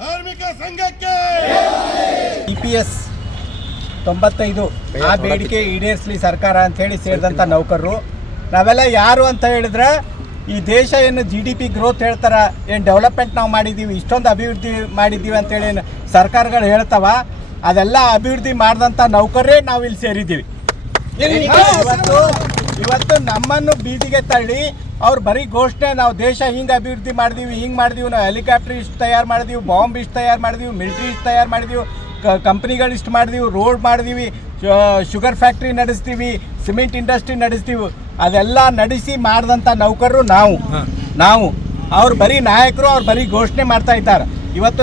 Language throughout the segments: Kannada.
ಕಾರ್ಮಿಕ ಸಂಘಕ್ಕೆ EPS 95 ಆ ಬೇಡಿಕೆ ಈಡೇರಿಸಲಿ ಸರ್ಕಾರ ಅಂತ ಹೇಳಿ ಸೇರಿದಂಥ ನೌಕರರು ನಾವೆಲ್ಲ ಯಾರು ಅಂತ ಹೇಳಿದ್ರೆ ಈ ದೇಶ ಏನು GDP ಗ್ರೋತ್ ಹೇಳ್ತಾರ, ಏನು ಡೆವಲಪ್ಮೆಂಟ್ ನಾವು ಮಾಡಿದ್ದೀವಿ, ಇಷ್ಟೊಂದು ಅಭಿವೃದ್ಧಿ ಮಾಡಿದ್ದೀವಿ ಅಂತೇಳಿ ಏನು ಸರ್ಕಾರಗಳು ಹೇಳ್ತಾವ, ಅದೆಲ್ಲ ಅಭಿವೃದ್ಧಿ ಮಾಡಿದಂಥ ನೌಕರರೇ ನಾವು ಇಲ್ಲಿ ಸೇರಿದ್ದೀವಿ. ಇವತ್ತು ನಮ್ಮನ್ನು ಬೀದಿಗೆ ತಳ್ಳಿ ಅವ್ರು ಬರೀ ಘೋಷಣೆ, ನಾವು ದೇಶ ಹಿಂಗೆ ಅಭಿವೃದ್ಧಿ ಮಾಡಿದೀವಿ, ಹಿಂಗೆ ಮಾಡಿದೀವಿ, ನಾವು ಹೆಲಿಕಾಪ್ಟರ್ ಇಷ್ಟು ತಯಾರು ಮಾಡಿದೀವಿ, ಬಾಂಬ್ ಇಷ್ಟು ತಯಾರು ಮಾಡಿದೀವಿ, ಮಿಲಿಟ್ರಿ ಇಷ್ಟು ತಯಾರು ಮಾಡಿದೀವಿ, ಕಂಪ್ನಿಗಳು ಇಷ್ಟು ಮಾಡಿದೀವಿ, ರೋಡ್ ಮಾಡಿದೀವಿ, ಶುಗರ್ ಫ್ಯಾಕ್ಟ್ರಿ ನಡೆಸ್ತೀವಿ, ಸಿಮೆಂಟ್ ಇಂಡಸ್ಟ್ರಿ ನಡೆಸ್ತೀವಿ, ಅದೆಲ್ಲ ನಡೆಸಿ ಮಾಡಿದಂಥ ನೌಕರರು ನಾವು ಅವ್ರು ಬರೀ ನಾಯಕರು, ಅವ್ರು ಬರೀ ಘೋಷಣೆ ಮಾಡ್ತಾ ಇದ್ದಾರೆ. ಇವತ್ತು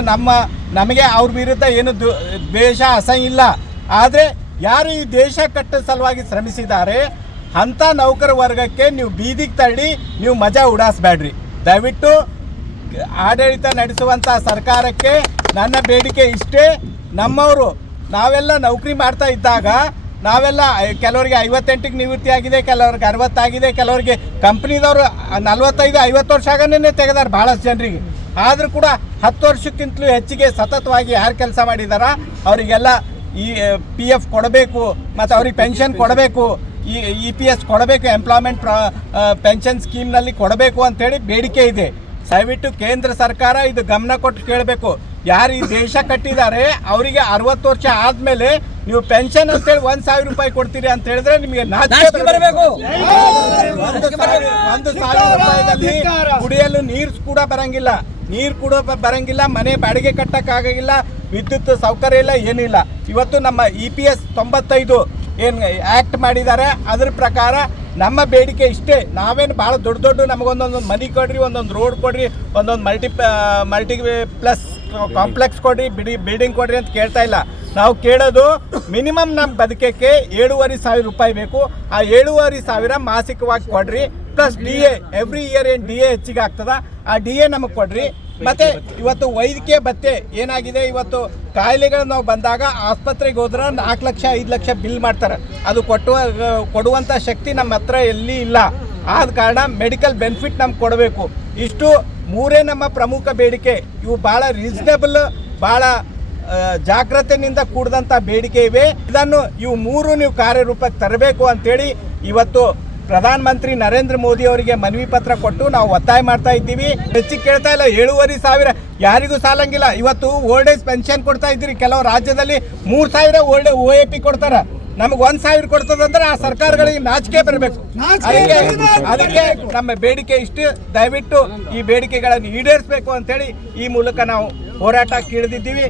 ನಮಗೆ ಅವ್ರ ವಿರುದ್ಧ ಏನು ದ್ವೇಷ ಅಸಹ್ಯ ಇಲ್ಲ, ಆದರೆ ಯಾರು ಈ ದೇಶ ಕಟ್ಟೋ ಸಲುವಾಗಿ ಶ್ರಮಿಸಿದ್ದಾರೆ ಅಂಥ ನೌಕರ ವರ್ಗಕ್ಕೆ ನೀವು ಬೀದಿಗೆ ತಳ್ಳಿ ನೀವು ಮಜಾ ಉಡಾಯಿಸ್ಬೇಡ್ರಿ. ದಯವಿಟ್ಟು ಆಡಳಿತ ನಡೆಸುವಂಥ ಸರ್ಕಾರಕ್ಕೆ ನನ್ನ ಬೇಡಿಕೆ ಇಷ್ಟೇ. ನಮ್ಮವರು ನಾವೆಲ್ಲ ನೌಕರಿ ಮಾಡ್ತಾ ಇದ್ದಾಗ ನಾವೆಲ್ಲ ಕೆಲವರಿಗೆ 58ಕ್ಕೆ ನಿವೃತ್ತಿ ಆಗಿದೆ, ಕೆಲವ್ರಿಗೆ 60 ಆಗಿದೆ, ಕೆಲವರಿಗೆ ಕಂಪ್ನಿದವರು 45-50 ವರ್ಷ ಆಗನೇ ತೆಗೆದಾರೆ ಭಾಳಷ್ಟು ಜನರಿಗೆ. ಆದರೂ ಕೂಡ 10 ವರ್ಷಕ್ಕಿಂತಲೂ ಹೆಚ್ಚಿಗೆ ಸತತವಾಗಿ ಯಾರು ಕೆಲಸ ಮಾಡಿದಾರ ಅವರಿಗೆಲ್ಲ ಈ PF ಕೊಡಬೇಕು, ಮತ್ತು ಅವ್ರಿಗೆ ಪೆನ್ಷನ್ ಕೊಡಬೇಕು, ಈ EPS ಕೊಡಬೇಕು, ಎಂಪ್ಲಾಯ್ಮೆಂಟ್ ಪೆನ್ಷನ್ ಸ್ಕೀಮ್ನಲ್ಲಿ ಕೊಡಬೇಕು ಅಂಥೇಳಿ ಬೇಡಿಕೆ ಇದೆ. ದಯವಿಟ್ಟು ಕೇಂದ್ರ ಸರ್ಕಾರ ಇದು ಗಮನ ಕೊಟ್ಟು ಕೇಳಬೇಕು. ಯಾರು ಈ ದೇಶ ಕಟ್ಟಿದ್ದಾರೆ ಅವರಿಗೆ 60 ವರ್ಷ ಆದಮೇಲೆ ನೀವು ಪೆನ್ಷನ್ ಅಂತೇಳಿ 1,000 ರೂಪಾಯಿ ಕೊಡ್ತೀರಿ ಅಂತ ಹೇಳಿದ್ರೆ ನಿಮಗೆ ನಾಚಿಕೆ ಬರಬೇಕು. 1,000 ರೂಪಾಯಿದಲ್ಲಿ ಕುಡಿಯಲು ನೀರು ಕೂಡ ಬರಂಗಿಲ್ಲ, ಮನೆ ಬಾಡಿಗೆ ಕಟ್ಟಕ್ಕಾಗಿಲ್ಲ, ವಿದ್ಯುತ್ ಸೌಕರ್ಯ ಇಲ್ಲ, ಏನಿಲ್ಲ. ಇವತ್ತು ನಮ್ಮ EPS 95 ಏನು ಆ್ಯಕ್ಟ್ ಮಾಡಿದ್ದಾರೆ, ಅದ್ರ ಪ್ರಕಾರ ನಮ್ಮ ಬೇಡಿಕೆ ಇಷ್ಟೇ. ನಾವೇನು ಭಾಳ ದೊಡ್ಡ ನಮಗೊಂದೊಂದು ಮನೆ ಕೊಡ್ರಿ, ಒಂದೊಂದು ರೋಡ್ ಕೊಡ್ರಿ, ಒಂದೊಂದು ಮಲ್ಟಿಪ್ಲೆಕ್ಸ್ ಕಾಂಪ್ಲೆಕ್ಸ್ ಕೊಡ್ರಿ, ಬಿಲ್ಡಿಂಗ್ ಕೊಡ್ರಿ ಅಂತ ಕೇಳ್ತಾ ಇಲ್ಲ. ನಾವು ಕೇಳೋದು ಮಿನಿಮಮ್ ನಮ್ಮ ಬದುಕಕ್ಕೆ 7,500 ರೂಪಾಯಿ ಬೇಕು. ಆ 7,500 ಮಾಸಿಕವಾಗಿ ಕೊಡ್ರಿ, ಪ್ಲಸ್ DA ಎವ್ರಿ ಇಯರ್ ಏನು DA ಹೆಚ್ಚಿಗೆ ಆಗ್ತದ, ಆ DA ನಮಗೆ ಕೊಡ್ರಿ. ಮತ್ತು ಇವತ್ತು ವೈದ್ಯಕೀಯ ಭತ್ಯೆ ಏನಾಗಿದೆ, ಇವತ್ತು ಕಾಯಿಲೆಗಳು ನಾವು ಬಂದಾಗ ಆಸ್ಪತ್ರೆಗೆ ಹೋದ್ರೆ 4 ಲಕ್ಷ 5 ಲಕ್ಷ ಬಿಲ್ ಮಾಡ್ತಾರೆ. ಅದು ಕೊಡುವಂಥ ಶಕ್ತಿ ನಮ್ಮ ಹತ್ರ ಎಲ್ಲಿ ಇಲ್ಲ. ಆದ ಕಾರಣ ಮೆಡಿಕಲ್ ಬೆನಿಫಿಟ್ ನಮ್ಗೆ ಕೊಡಬೇಕು. ಇಷ್ಟು ಮೂರೇ ನಮ್ಮ ಪ್ರಮುಖ ಬೇಡಿಕೆ. ಇವು ಭಾಳ ರೀಸನೇಬಲ್, ಭಾಳ ಜಾಗ್ರತೆಯಿಂದ ಕೂಡಿದಂಥ ಬೇಡಿಕೆ ಇವೆ. ಇವು ಮೂರು ನೀವು ಕಾರ್ಯರೂಪಕ್ಕೆ ತರಬೇಕು ಅಂತೇಳಿ ಇವತ್ತು ಪ್ರಧಾನಮಂತ್ರಿ ನರೇಂದ್ರ ಮೋದಿ ಅವರಿಗೆ ಮನವಿ ಪತ್ರ ಕೊಟ್ಟು ನಾವು ಒತ್ತಾಯ ಮಾಡ್ತಾ ಇದ್ದೀವಿ. ಹೆಚ್ಚಿಗೆ ಕೇಳ್ತಾ ಇಲ್ಲ. 7,500 ಯಾರಿಗೂ ಸಾಲಂಗಿಲ್ಲ. ಇವತ್ತು ಓಲ್ಡ್ ಏಜ್ ಪೆನ್ಷನ್ ಕೊಡ್ತಾ ಇದ್ದೀರಿ, ಕೆಲವು ರಾಜ್ಯದಲ್ಲಿ 3,000 OAP ಕೊಡ್ತಾರೆ, ನಮಗೆ 1,000 ಕೊಡ್ತದಂದ್ರೆ ಆ ಸರ್ಕಾರಗಳಿಗೆ ನಾಚಿಕೆ ಬರಬೇಕು. ಅದಕ್ಕೆ ನಮ್ಮ ಬೇಡಿಕೆ ಇಷ್ಟು. ದಯವಿಟ್ಟು ಈ ಬೇಡಿಕೆಗಳನ್ನು ಈಡೇರಿಸಬೇಕು ಅಂತೇಳಿ ಈ ಮೂಲಕ ನಾವು ಹೋರಾಟ ಕೀಳಿದಿದ್ದೀವಿ.